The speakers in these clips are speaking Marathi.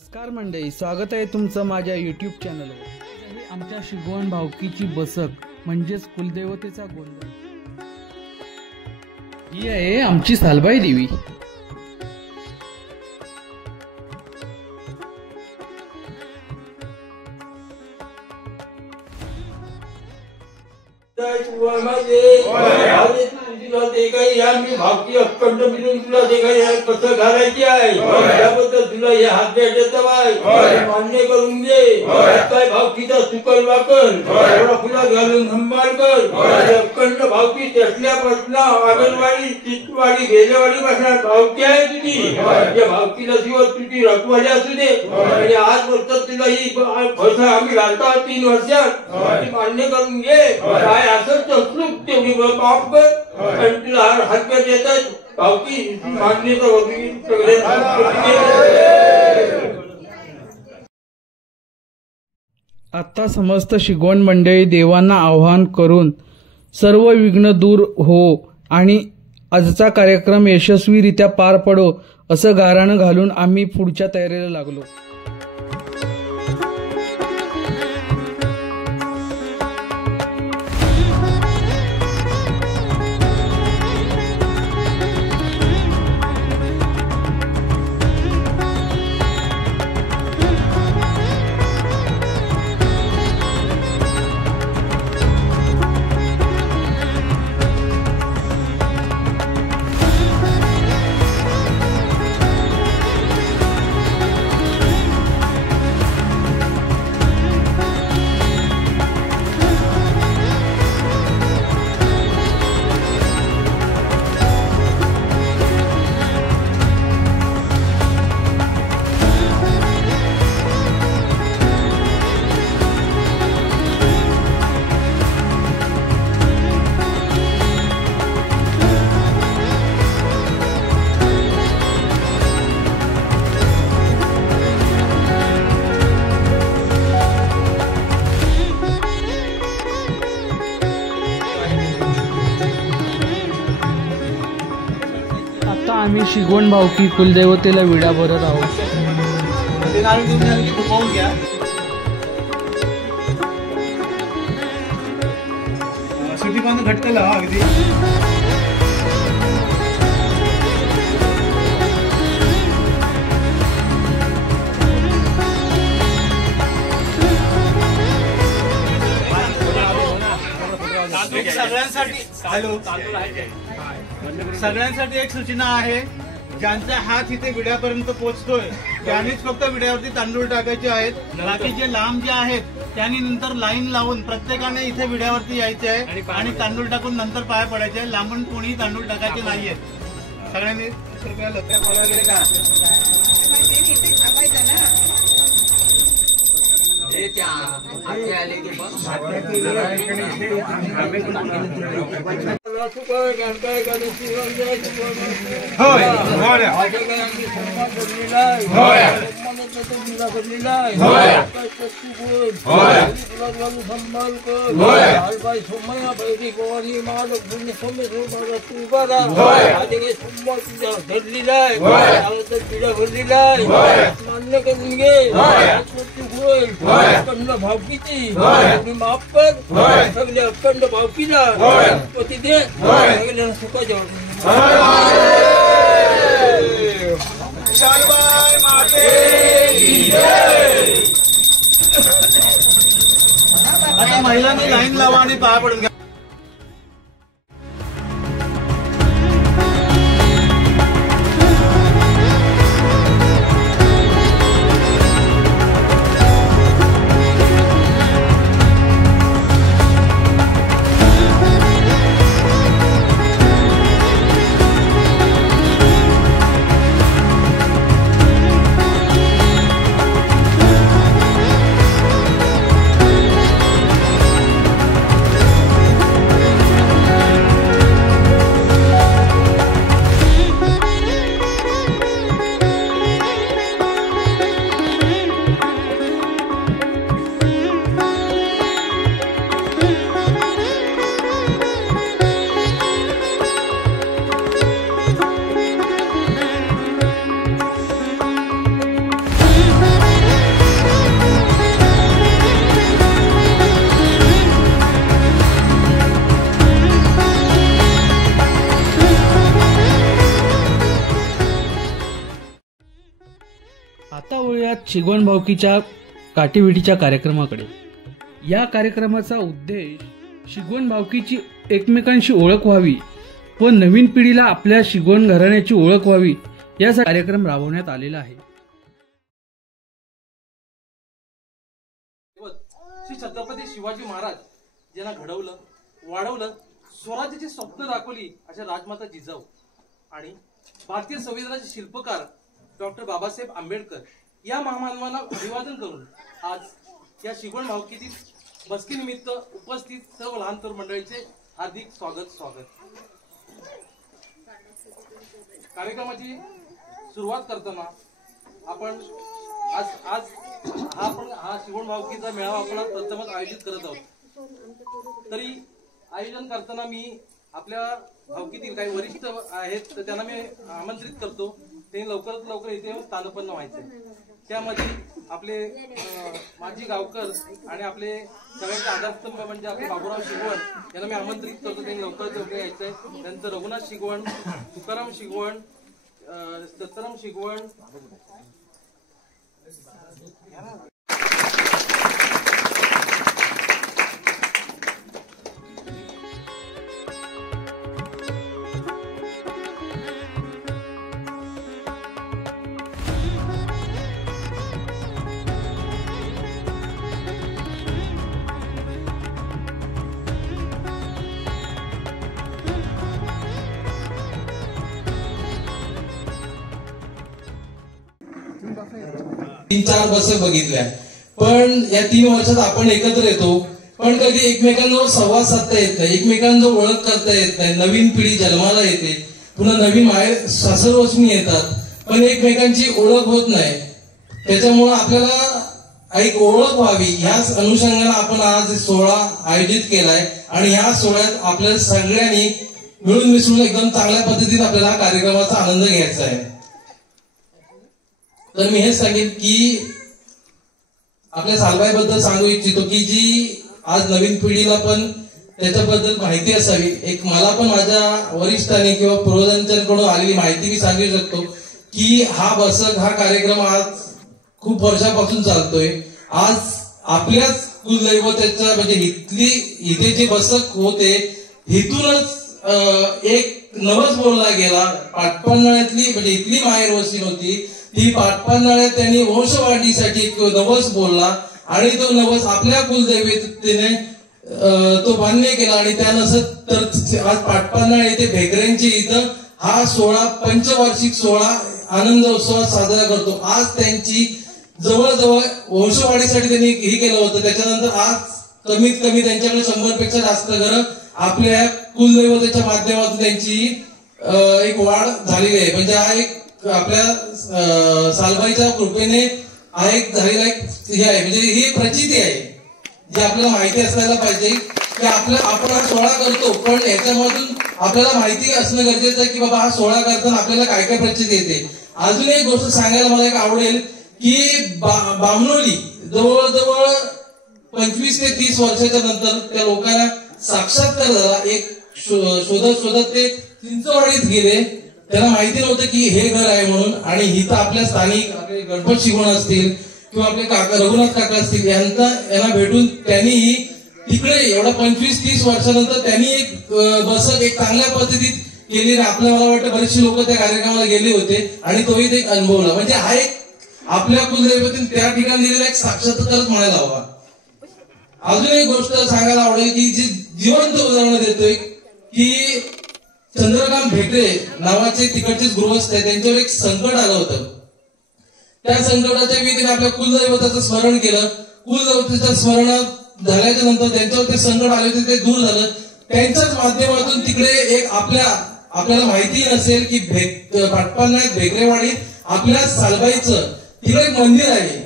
नमस्कार मंडळी, स्वागत आहे तुमचं माझ्या यूट्यूब चॅनलवर। ही आमच्या शिगवण भावकीची बसक म्हणजेच कुलदेवतेचा गोंधळ। ही आहे आमची सालबाई देवी। भावकी अखंड मिळून तुला देखाय कसं घालायची आहे त्याबद्दल तुला हे हात भेटत मान्य करून घे। काय भावकीचा सुकल वाकल थोडा फुला घालून संभाळ कर। अखंड भावकी त्यातल्यापासून आंगणवाडी चितवाडी गेलेवाडी पासून भावकी आहे तुझी। या भावकीला दिवस तुझी रखवाली असू दे आणि आज वर्षात तुला ही वर्ष आम्ही घालता 3 वर्षात मान्य करून घे। काय असं चुक तेवढी माफ कर आणि तुला हात पेट येतात भावकी मान्य कर। आता समस्त शिगवण मंडळी देवांना आवाहन करून सर्व विघ्न दूर हो आणि आजचा कार्यक्रम यशस्वीरित्या पार पडो असं गाराणं घालून आम्ही पुढच्या तयारीला लागलो। आम्ही शिगवण भावकी कुलदेवतेला विडा भरत आहोत। सुटी पान घटकला अगदी सगळ्यांसाठी एक सूचना आहे, ज्यांचा हात इथे विड्यापर्यंत पोहोचतोय त्यांनीच फक्त विड्यावरती तांदूळ टाकायचे आहेत। बाकीचे लांब जे आहेत त्यांनी नंतर लाईन लावून प्रत्येकाने इथे विड्यावरती यायचे आहे आणि तांदूळ टाकून नंतर पाया पडायचे आहे। लांबून कोणी तांदूळ टाकायचे नाहीयेत। सगळ्यांनी कृपया लक्षात वगैरे का मान्य करून घे। अखंड भावकीची माफ कर। सगळ्या अखंड भावकीला पती दे सगळ्यांना सुखाच्या आता महिलांनी लाईन लावा आणि पाया पडून घ्या। आता वळूयात शिगवण भावकीच्या काठीविटीच्या कार्यक्रमाकडे. या कार्यक्रमाचा उद्देश शिगवण भावकीची एकमेकांशी ओळख व्हावी व नवीन पिढीला आपल्या शिगवण घराण्याची ओळख व्हावी यासाठी कार्यक्रम राबवण्यात आलेला आहे. श्री छत्रपती शिवाजी महाराज ज्यांना घडवलं, वाढवलं, स्वराज्याची स्वप्न दाखवली अशा राजमाता जिजाऊ आणि भारतीय संविधानाचे शिल्पकार डॉक्टर बाबासाहेब आंबेडकर या महामानवांना अभिवादन करून आज या शिगवण भावकीतील बसकीनिमित्त उपस्थित सर्व लहान तरुण मंडळीचे हार्दिक स्वागत. कार्यक्रमाची सुरुवात करताना आपण आज हा शिगवण भावकीचा मेळावा आपण प्रथमच आयोजित करत आहोत. तरी आयोजन करताना मी आपल्या भावकीतील काही वरिष्ठ आहेत तर त्यांना मी आमंत्रित करतो. ते लवकरात लवकर इथे येऊन स्थानपन्न व्हायचे. त्यामध्ये आपले माजी गावकर आणि आपले सगळ्यांचे आधारस्तंभ म्हणजे आपले बाबूराव शिगवण यांना मी आमंत्रित करतो. त्यांनी लवकरात लवकर यायचंय. त्यांचं रघुनाथ शिगवण, तुकाराम शिगवण, दत्ताराम शिगवण, तीन चार बस बघितल्या. पण या 3 वर्षात आपण एकत्र येतो पण कधी एकमेकांवर संवाद साधता येत नाही, एकमेकांवर ओळख करता येत नाही. नवीन पिढी जन्माला येते, पुन्हा नवीन माहेर सासरवसून येतात पण एकमेकांची ओळख होत नाही. त्याच्यामुळे आपल्याला एक ओळख व्हावी ह्याच अनुषंगाने आपण आज सोहळा आयोजित केलाय आणि ह्या सोहळ्यात आपल्या सगळ्यांनी मिळून मिसळून एकदम चांगल्या पद्धतीने आपल्याला कार्यक्रमाचा आनंद घ्यायचा आहे. तर मी हेच सांगेन की आपल्या सालबाईबद्दल सांगू इच्छितो की जी आज नवीन पिढीला पण त्याच्याबद्दल माहिती असावी. एक मला पण माझ्या वरिष्ठांनी किंवा पूर्वजांकडून आलेली माहिती मी सांगू शकतो की हा बसक हा कार्यक्रम आज खूप वर्षापासून चालतोय. आज आपल्याच कुलदैवताच्या म्हणजे इथे जे बसक होते इथूनच एक नवस बोलला गेला. पाटपन्हाळ्यातली म्हणजे इथली माहेर वस्ती होती ती पाटपन्हाळ्यात त्यांनी वंशवाढीसाठी नवस बोलला आणि तो नवस आपल्या कुलदैवतेने तो मान्य केला आणि त्यानुसार आज पाटपन्हाळा येथे भेकऱ्यांची इथं हा सोहळा पंचवार्षिक सोहळा आनंद उत्सवात साजरा करतो. आज त्यांची जवळजवळ वंशवाढीसाठी त्यांनी हे केलं होतं. त्याच्यानंतर आज कमीत कमी त्यांच्याकडे 100 पेक्षा जास्त घरं आपल्या कुलदैवतेच्या माध्यमातून त्यांची एक वाढ झालेली आहे. म्हणजे हा एक आपल्या सालबाईच्या कृपेने हा एक झालेला एक हे आहे. म्हणजे ही प्रचिती आहे जी आपल्याला माहिती असायला पाहिजे की आपण हा सोहळा करतो पण याच्यामधून आपल्याला माहिती असणं गरजेचं आहे की बाबा हा सोहळा करताना आपल्याला काय काय प्रचिती येते. अजून एक गोष्ट सांगायला मला एक आवडेल की बामणोली जवळजवळ 25 ते 30 वर्षाच्या नंतर त्या लोकांना साक्षात्कार झाला. एक शोधत ते चिंचवाडीत गेले. त्यांना माहिती नव्हतं की हे घर आहे म्हणून आणि इथं आपल्या स्थानिक आपले गणपत शिगवण असतील किंवा आपले काका रघुनाथ काका असतील यांना भेटून त्यांनी तिकडे एवढा 25-30 वर्षानंतर त्यांनी एक बसक एक चांगल्या पद्धतीत केली. आपल्या मला वाटतं बरेचसे लोक त्या कार्यक्रमाला गेले होते आणि तोही एक अनुभवला. म्हणजे हा एक आपल्या कुलदैवतीने त्या ठिकाणी दिलेला एक साक्षात्कारच म्हणायला हवा. अजून एक गोष्ट सांगायला आवडेल की जी जिवंत उदाहरण देतोय की चंद्रकांत भेकरे नावाचे तिकडचेच गृहस्थ आहे. त्यांच्यावर एक संकट आलं होतं. त्या संकटाच्या वेळी त्यांनी आपल्या कुलदैवताचं स्मरण केलं. कुलदैवताच्या स्मरणात झाल्याच्या नंतर त्यांच्यावर ते संकट आले होते ते दूर झालं. त्यांच्याच माध्यमातून तिकडे एक आपल्याला माहिती नसेल की पाटपन्हाळ्यात भेकरेवाडीत आपल्या सालबाईचं तिकडे एक मंदिर आहे.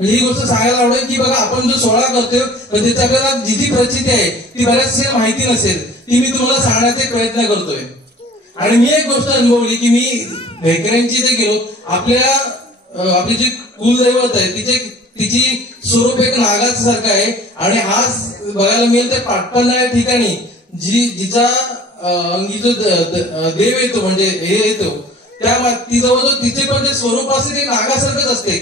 ही गोष्ट सांगायला आवडेल की बघा आपण जो सोहळा करतोय पण त्याची आपल्याला जी प्रचिती आहे ती बऱ्याचशा माहिती नसेल ती मी तुम्हाला सांगण्याचा प्रयत्न करतोय. आणि मी एक गोष्ट अनुभवली की मी भेकऱ्यांची इथे गेलो. आपली जी कुलदैवत आहे तिची स्वरूप एक नागाचं सारखं आहे आणि आज बघायला मिळेल तर पाटपन्हाळ्या ठिकाणी जिचा अंगी जो देव येतो म्हणजे हे येतो ती जवळजवळ तिचे पण जे स्वरूप असते ते नागासारखंच असते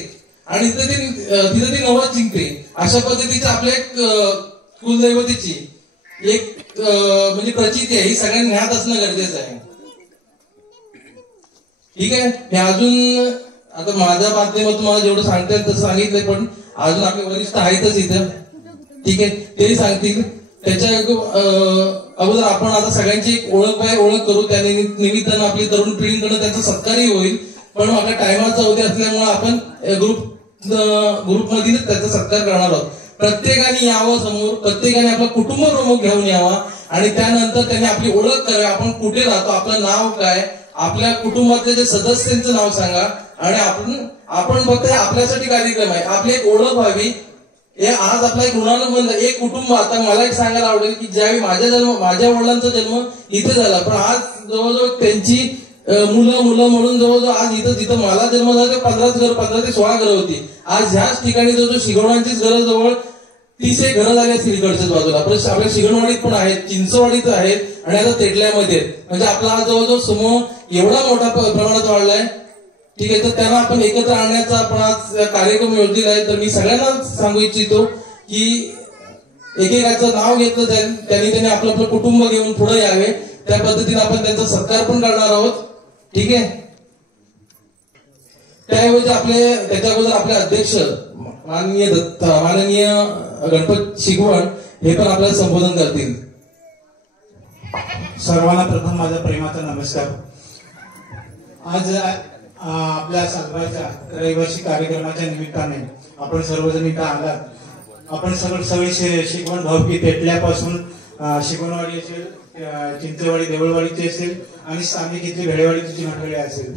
आणि तिथे ती नवस जिंकते. अशा पद्धतीचे आपल्या एक कुलदैवतेची एक म्हणजे प्रचिती आहे, ही सगळ्यांनी ज्ञात असणं गरजेचं आहे. ठीक आहे. हे अजून आता माझ्या माध्यमातून मला जेवढं सांगता येईल तसं सांगितलंय, पण अजून आपले वरिष्ठ आहेतच इथं. ठीक आहे, तेही सांगतील. त्याच्या अगोदर आपण आता सगळ्यांची एक ओळख करू. त्या निमित्तानं आपली तरुण पिढीकडनं त्यांचा सत्कारही होईल. पण आपल्या टायमाचा अवधी असल्यामुळे आपण ग्रुपमध्ये त्याचा सत्कार करणार आहोत. प्रत्येकाने यावं समोर, प्रत्येकाने आपलं कुटुंब प्रमुख घेऊन यावा आणि त्यानंतर त्यांनी आपली ओळख करावी. आपण कुठे राहतो, आपलं नाव काय, आपल्या कुटुंबातल्या जे सदस्यांचं नाव सांगा आणि आपण फक्त आपल्यासाठी कार्यक्रम आहे, आपली एक ओळख व्हावी. हे आज आपला एक ऋणानुबंध, एक कुटुंब. आता मला एक सांगायला आवडेल की ज्यावेळी माझ्या वडिलांचा जन्म इथे झाला, पण आज जवळजवळ त्यांची मुलं म्हणून जवळजवळ आज इथं जिथं मला जन्म झाला 15 ते 16 घरं होती. आज ह्याच ठिकाणी जवळजवळ शिगवणांचीच घरं जवळ 30 एक घरं झाली असतील इकडच्याच बाजूला. आपल्या शिगणवाडीत पण आहेत, चिंचवाडीत आहेत आणि आता तेटल्यामध्ये आहेत. म्हणजे आपला हा जवळजवळ समूह एवढा मोठा प्रमाणात वाढलाय. ठीक आहे, तर त्यांना आपण एकत्र आणण्याचा आपण आज कार्यक्रम योजलेला आहे. तर मी सगळ्यांना सांगू इच्छितो की एकेकाचं नाव घेतलं जाईल, त्यांनी आपलं कुटुंब घेऊन पुढे यावे. त्या पद्धतीने आपण त्यांचा सत्कार पण करणार आहोत. ठीक आहे. त्याऐवजी त्याच्या अगोदर आपले अध्यक्ष माननीय गणपत शिगवण हे पण आपल्याला संबोधन करतील. सर्वांना प्रथम माझा प्रेमाचा नमस्कार. आज आपल्या सालबाईच्या रहिवासी कार्यक्रमाच्या निमित्ताने आपण सर्वजण इथं आलात. आपण सगळे शिगवण भावकी पेटल्यापासून शिगवणवाडी असेल, चिंचवाडी देवळवाडीची असेल आणि स्थानिक इथली भेळेवाडीची मंडळी असेल.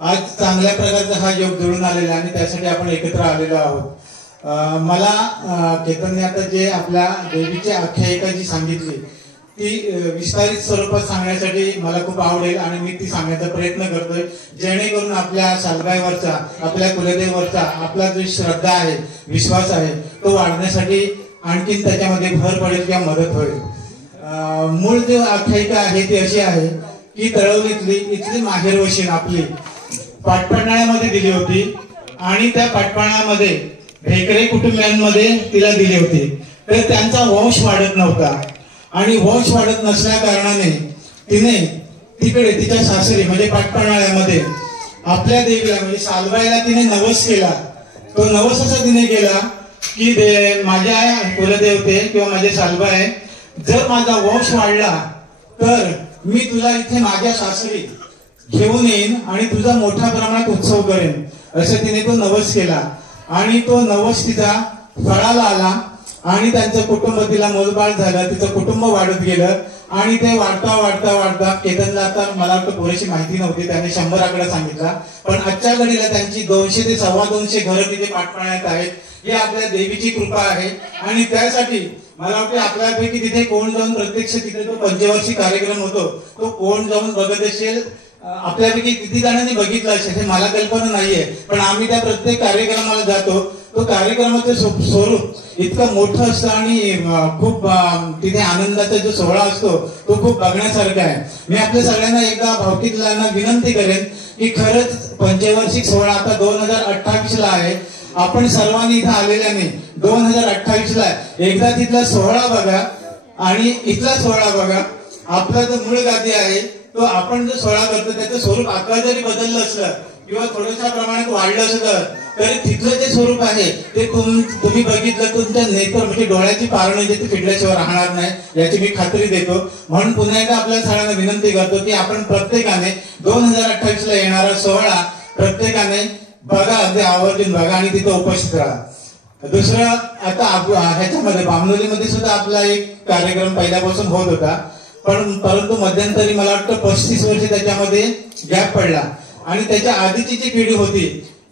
आज चांगल्या प्रकारचा हा योग जुळून आलेला आणि त्यासाठी आपण एकत्र आलेलो आहोत. मला केतनने आता जे आपल्या देवीची आख्यायिका जी सांगितली ती विस्तारित स्वरूपात सांगण्यासाठी मला खूप आवडेल आणि मी ती सांगण्याचा प्रयत्न करतोय, जेणेकरून आपल्या सालबाईवरचा, आपल्या कुलदेववरचा आपला जो श्रद्धा आहे, विश्वास आहे, तो वाढण्यासाठी आणखीन त्याच्यामध्ये भर पडेल किंवा मदत होईल. मूळ जो आख्यायिका आहे ती अशी आहे की तळवलीतली इथली माहेरवशीण आपली पाटपन्हाळ्यामध्ये दिली होती आणि त्या पाटपन्हाळ्यामध्ये ढेकरे कुटुंबियांमध्ये तिला दिली होती. तर त्यांचा वंश वाढत नव्हता आणि वंश वाढत नसल्या कारणाने तिने तिकडे तिच्या सासरी म्हणजे पाटपन्हाळ्यामध्ये आपल्या देवीला म्हणजे सालबाईला तिने नवस केला. तो नवस असा तिने केला की माझ्या कुलदेवते किंवा माझे सालबाई, जर माझा वंश वाढला तर मी तुला इथे माझ्या सासरी घेऊन येईन आणि तुझा मोठ्या प्रमाणात उत्सव करेन, असं तिने तो नवस केला. आणि तो नवस तिचा फळाला आला आणि त्यांचं कुटुंब तिला मोलबाळ झालं, तिचं कुटुंब वाढत गेलं आणि ते वाढता वाढता वाढता केतनला आता मला वाटतं पुरेशी माहिती नव्हती, त्याने 100 आकडा सांगितला, पण आजच्या घडीला त्यांची 200 ते 225 घरं तिथे पाटपन्हाळ्यात आहेत. ही आपल्या देवीची कृपा आहे आणि त्यासाठी मला वाटतं आपल्यापैकी तिथे कोण जाऊन प्रत्यक्ष तिथे तो पंचवार्षिक कार्यक्रम होतो तो कोण जाऊन बघत असेल, आपल्यापैकी किती जणांनी बघितलं असेल हे मला कल्पना नाहीये, पण आम्ही त्या प्रत्येक कार्यक्रमाला जातो. तो कार्यक्रमाचं स्वरूप इतकं मोठं असतं आणि खूप तिथे आनंदाचा जो सोहळा असतो तो खूप बघण्यासारखा आहे. मी आपल्या सगळ्यांना एकदा भावकीतल्यांना विनंती करेन की खरंच पंचवार्षिक सोहळा आता 2028 ला आहे. आपण सर्वांनी इथं आलेल्याने 2028 एकदा तिथला सोहळा बघा आणि इथला सोहळा बघा. आपला जो मूळ गादी आहे तो आपण जो सोहळा करतो त्याचं स्वरूप आता जरी बदललं असलं किंवा थोड्याशा प्रमाणात वाढलं असलं तरी तिथलं जे स्वरूप आहे ते तुम्ही बघितलं तुमच्या नेत्र म्हणजे डोळ्याची पारणं जे ते फिरल्याशिवाय राहणार नाही याची मी खात्री देतो. म्हणून पुन्हा एकदा आपल्या सगळ्यांना विनंती करतो की आपण प्रत्येकाने 2028 ला येणारा सोहळा प्रत्येकाने बघा, अगदी आवर्जून बघा आणि तिथे उपस्थित राहा. दुसरं आता ह्याच्यामध्ये बामनोलीमध्ये सुद्धा आपला एक कार्यक्रम पहिल्यापासून होत होता, परंतु मध्यंतरी मला वाटतं 35 वर्ष त्याच्यामध्ये गॅप पडला आणि त्याच्या आधीची जी पिढी होती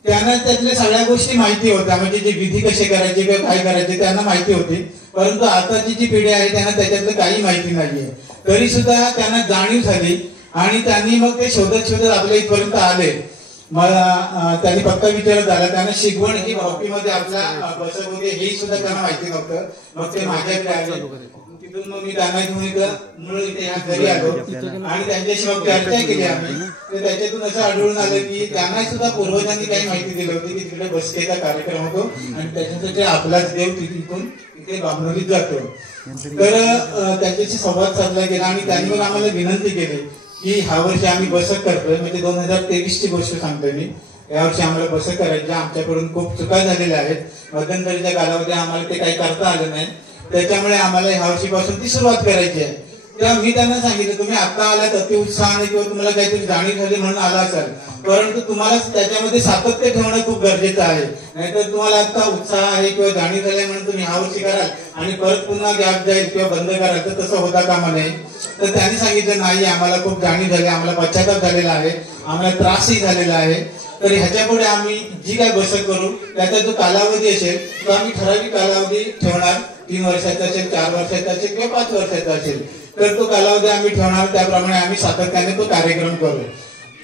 त्यांना त्यातल्या सगळ्या गोष्टी माहिती होत्या, म्हणजे जे विधी कसे करायचे किंवा काय करायचे त्यांना माहिती होती. परंतु आताची जी पिढी आहे त्यांना त्याच्यातलं काही माहिती नाहीये. तरी सुद्धा त्यांना जाणीव झाली आणि त्यांनी मग ते शोधत शोधत आपल्या इथपर्यंत आले. मला त्यांनी पत्ता विचारत आला, त्यांना शिगवण ही भावकीमध्ये आपल्या बसत होती हे सुद्धा त्यांना माहिती नव्हतं. मग ते माझ्याकडे आले, तिथून मग मी त्यांना घेऊन इथं मूळ इथे ह्या घरी आलो आणि त्यांच्याशी मग चर्चा केली आम्ही. तर त्याच्यातून असं आढळून आलं की त्यांना सुद्धा पूर्वजांनी काही माहिती दिली होती की तिकडे बसकेचा कार्यक्रम होतो आणि त्याच्यासाठी आपलाच देव तिथून इथे बांबनोलीत जातो. तर त्यांच्याशी संवाद साधला गेला आणि त्यांनी पण आम्हाला विनंती केली की ह्या वर्षी आम्ही बसक करतोय, म्हणजे 2023ची गोष्ट सांगतोय मी. यावर्षी आम्हाला बसक करायच्या, आमच्याकडून खूप चुका झालेल्या आहेत. मध्यंतरीच्या कालावधी आम्हाला ते काही करता आलं नाही, त्याच्यामुळे आम्हाला ह्या वर्षीपासून ती सुरुवात करायची आहे. तेव्हा मी त्यांना सांगितलं तुम्ही आता आल्यात अति उत्साहाने किंवा तुम्हाला काहीतरी जाणीव झाली म्हणून आला असाल, परंतु तुम्हाला त्याच्यामध्ये सातत्य ठेवणं खूप गरजेचं आहे. नाहीतर तुम्हाला आता उत्साह आहे किंवा जाणीव झाली म्हणून तुम्ही ह्या वर्षी कराल आणि परत पुन्हा गॅप जाईल किंवा बंद कराल, तर तसं होता कामा नये. तर त्यांनी सांगितलं नाही आम्हाला खूप जाणीव झाली, आम्हाला पश्चाताप झालेला आहे, आम्हाला त्रासही झालेला आहे. तर ह्याच्यापुढे आम्ही जी काय बसक करू त्याचा जो कालावधी असेल तो आम्ही ठराविक कालावधी ठेवणार. 3 वर्षाचा असेल, 4 वर्षाचा असेल किंवा 5 वर्षाचा असेल, तर तो कालावधी आम्ही ठेवणार. त्याप्रमाणे आम्ही सातत्याने तो कार्यक्रम करू.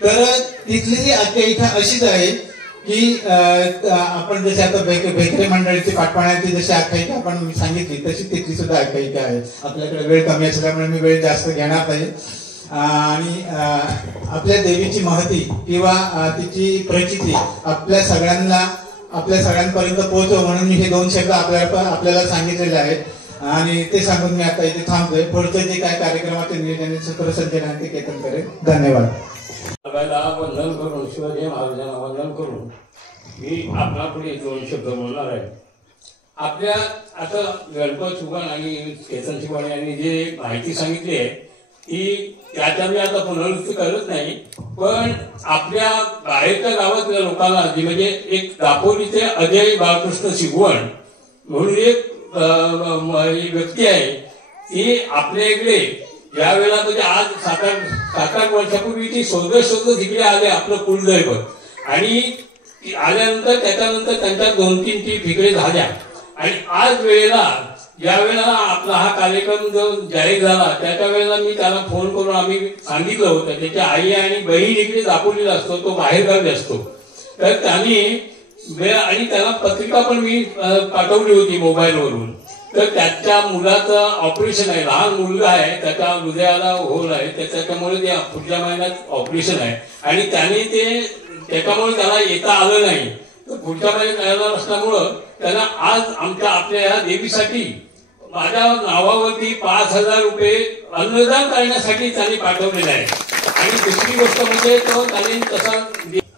तर तिथली जी आख्यायिका अशीच आहे की आपण जसे आता भेकरे मंडळीची पाठपाण्याची जशी आख्यायिका आपण सांगितली तशी तिथली सुद्धा आख्यायिका आहे. आपल्याकडे वेळ कमी असल्यामुळे मी वेळ जास्त घेणार नाही. आणि आपल्या देवीची महती किंवा तिची प्रचिती आपल्या सगळ्यांपर्यंत पोहोचव म्हणून मी हे 2 शब्द आपल्याला सांगितलेले आहेत आणि ते सांगून मी आता इथे थांबतोय. पुढचं जे काय कार्यक्रमाचे नियोजन सूत्रसंचालन ते केतन करेल. धन्यवाद. वंदन करून शिवाजी महाराजांना वंदन करून मी आपला पुढे 2 शब्द बोलणार आहे. आपल्या आता गणपत सुगण आणि केतन शिवाणी यांनी जे माहिती सांगितली आहे ती त्याच्या मी आता पुनरुक्ती करत नाही, पण आपल्या बाहेरच्या गावातल्या लोकांना जी म्हणजे एक दापोलीचे अजय बाळकृष्ण शिगवण म्हणून एक व्यक्ती आहे, ती आपल्या इकडे ज्या वेळेला म्हणजे आज 7-8 वर्षापूर्वी ती शोधत तिकडे आले आपलं कुलदैवत आणि आल्यानंतर त्याच्यानंतर त्यांच्या 2-3 ती ठिकरे झाल्या आणि आज वेळेला ज्या वेळेला आपला हा कार्यक्रम जो जाहीर झाला त्याच्या वेळेला मी त्याला फोन करून आम्ही सांगितलं होतं. त्याच्या आई आणि बहीण इकडे दापोलीला असतो, तो बाहेरगावी असतो. तर त्यांनी आणि त्याला पत्रिका पण मी पाठवली होती मोबाईलवरून. तर त्याच्या मुलाचं ऑपरेशन आहे, लहान मुलगा आहे, त्याच्या हृदयाला होल आहे, त्याच्यामुळे ते पुढच्या महिन्यात ऑपरेशन आहे आणि त्याने त्याच्यामुळे त्याला येता आलं नाही. तर पुढच्या महिन्यात येणार असल्यामुळं त्यांना आज आपल्या या देवीसाठी माझ्या नावावरती 5,000 रुपये अन्नदान करण्यासाठी त्यांनी पाठवलेले आहे. आणि दुसरी गोष्ट म्हणजे तो त्यांनी तसा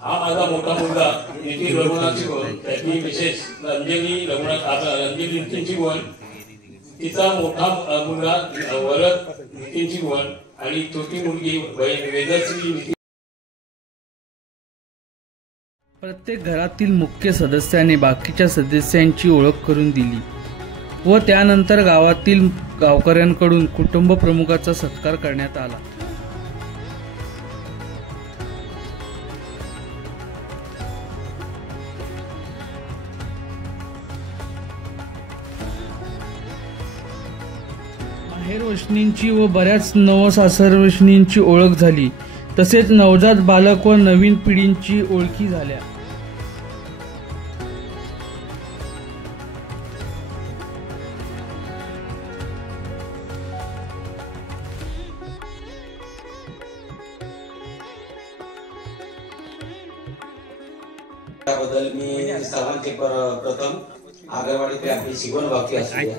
हा माझा मोठा मुलगा नितीन रघुनाथ शिगवण, त्याची विशेष अंजली नितीन शिगवण, तिचा मोठा मुलगा वरद नितीन शिगवण आणि छोटी मुलगी वेदश्री नितीन. प्रत्येक घरातील मुख्य सदस्याने बाकीच्या सदस्यांची ओळख करून दिली व त्यानंतर गावातील गावकऱ्यांकडून कुटुंब प्रमुखाचा सत्कार करण्यात आला. माहेरवशनींची व बऱ्याच नवसासरवशनींची ओळख झाली, तसेच नवजात बालक व नवीन पिढींची ओळखी झाल्या. त्याबद्दल मी सर्वांचे प्रथम आगरवाडीतले आपली शिगवण बाकी असते,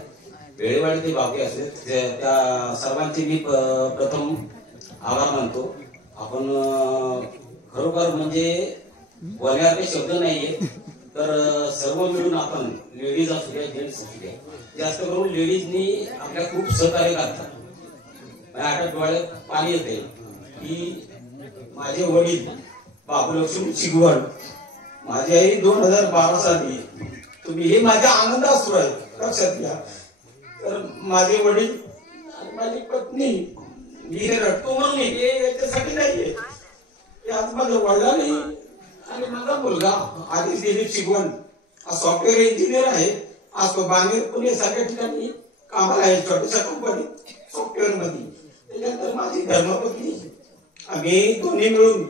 वेळेवाडीतले बाकी असते, त्या सर्वांचे मी प्रथम आभार मानतो. आपण खरोखर म्हणजे बोलण्याचे शब्द नाहीये, तर सर्व मिळून आपण लेडीज असू द्या जेंट्स असू द्या, जास्त करून लेडीजनी आपल्या खूप सहकार्य करतात. आता डोळ्यात पाणी येते की माझे वडील बाबूलक्ष्मी शिगवण, माझी आई 2012 साली, तुम्ही हे माझ्या आनंद असू आहे लक्षात घ्या. तर माझे वडील आणि माझी पत्नी, मी हे रडतो म्हणून हे याच्यासाठी नाहीये, आज माझं वडिलांनी आणि माझा मुलगा आधी दिलीप शिगवण सॉफ्टवेअर इंजिनियर आहे. आज तो बांगेर पुणे सगळ्या ठिकाणी कामाला आहे, छोट्याशा कंपनीत सॉफ्टवेअर मध्ये. त्याच्यानंतर माझी धर्मपत्नी, आम्ही दोन्ही मिळून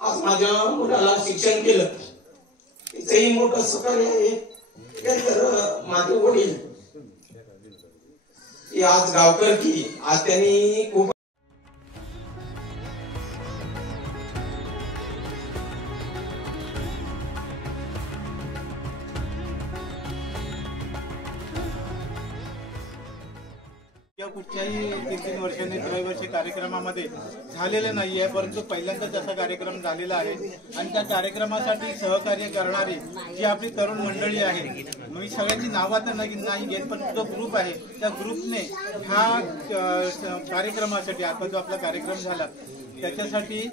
आज माझ्या मुलाला शिक्षण केलं. तिचंही मोठं सहकार्य आहे. त्यानंतर माझे वडील की आज गावकर की आज त्यांनी खूप कुठच्याही 3-3 वर्षांनी त्रैवार्षिक कार्यक्रमामध्ये झालेले नाहीये, परंतु पहिल्यांदाच असा कार्यक्रम झालेला आहे आणि त्या कार्यक्रमासाठी सहकार्य करणारी जी आपली तरुण मंडळी आहे, मी सगळ्यांची नावं आता नाही घेत, पण जो ग्रुप आहे त्या ग्रुपने ह्या कार्यक्रमासाठी आता जो आपला कार्यक्रम झाला त्याच्यासाठी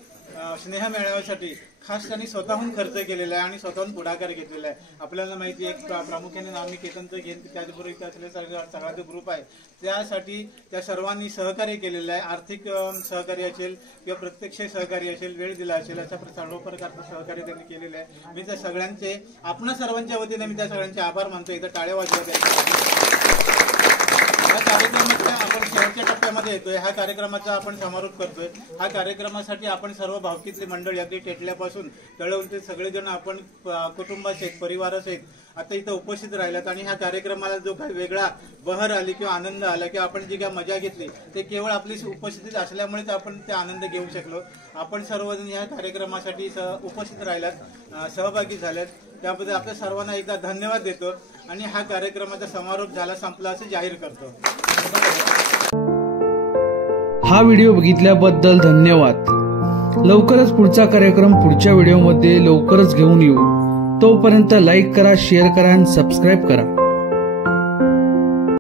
स्नेह मेळाव्यासाठी खास त्यांनी स्वतःहून खर्च केलेला आहे आणि स्वतःहून पुढाकार घेतलेला आहे. आपल्याला माहिती आहे प्रामुख्याने नाव मी केतनचं घेईन, त्याचबरोबर इथे असलेले सगळा जो ग्रुप आहे त्यासाठी त्या सर्वांनी सहकार्य केलेलं आहे. आर्थिक सहकार्य असेल किंवा प्रत्यक्ष सहकार्य असेल, वेळ दिला असेल, अशा सर्व प्रकारचं सहकार्य त्यांनी केलेलं आहे. मी त्या सगळ्यांचे आपणा सर्वांच्या वतीने मी त्या सगळ्यांचे आभार मानतो. इथं टाळ्या वाजवत आहे. हा कार्यक्रमाच्या आपण शेवटच्या टप्प्यामध्ये येतोय. हा कार्यक्रमाचा आपण समारोप करतोय. हा कार्यक्रमासाठी आपण सर्व भावकीतली मंडळी अगदी टेटल्यापासून तळवते सगळेजण आपण कुटुंबासहित परिवारासहित आता इथं उपस्थित राहिलात आणि ह्या कार्यक्रमाला जो काही वेगळा बहर आली किंवा आनंद आला किंवा आपण जी काय मजा घेतली ते केवळ आपली उपस्थितीत असल्यामुळेच आपण ते आनंद घेऊ शकलो. आपण सर्वजण या कार्यक्रमासाठी उपस्थित राहिलात, सहभागी झाल्यात, त्याबद्दल आपल्या सर्वांना एकदा धन्यवाद देतो आणि हा कार्यक्रमाचा समारोप झाला संपला असं जाहीर करतो. हा व्हिडिओ बघितल्याबद्दल धन्यवाद. लवकरच पुढचा कार्यक्रम पुढच्या व्हिडिओमध्ये लवकरच घेऊन येऊ. तोपर्यंत लाईक करा, शेअर करा आणि सबस्क्राईब करा.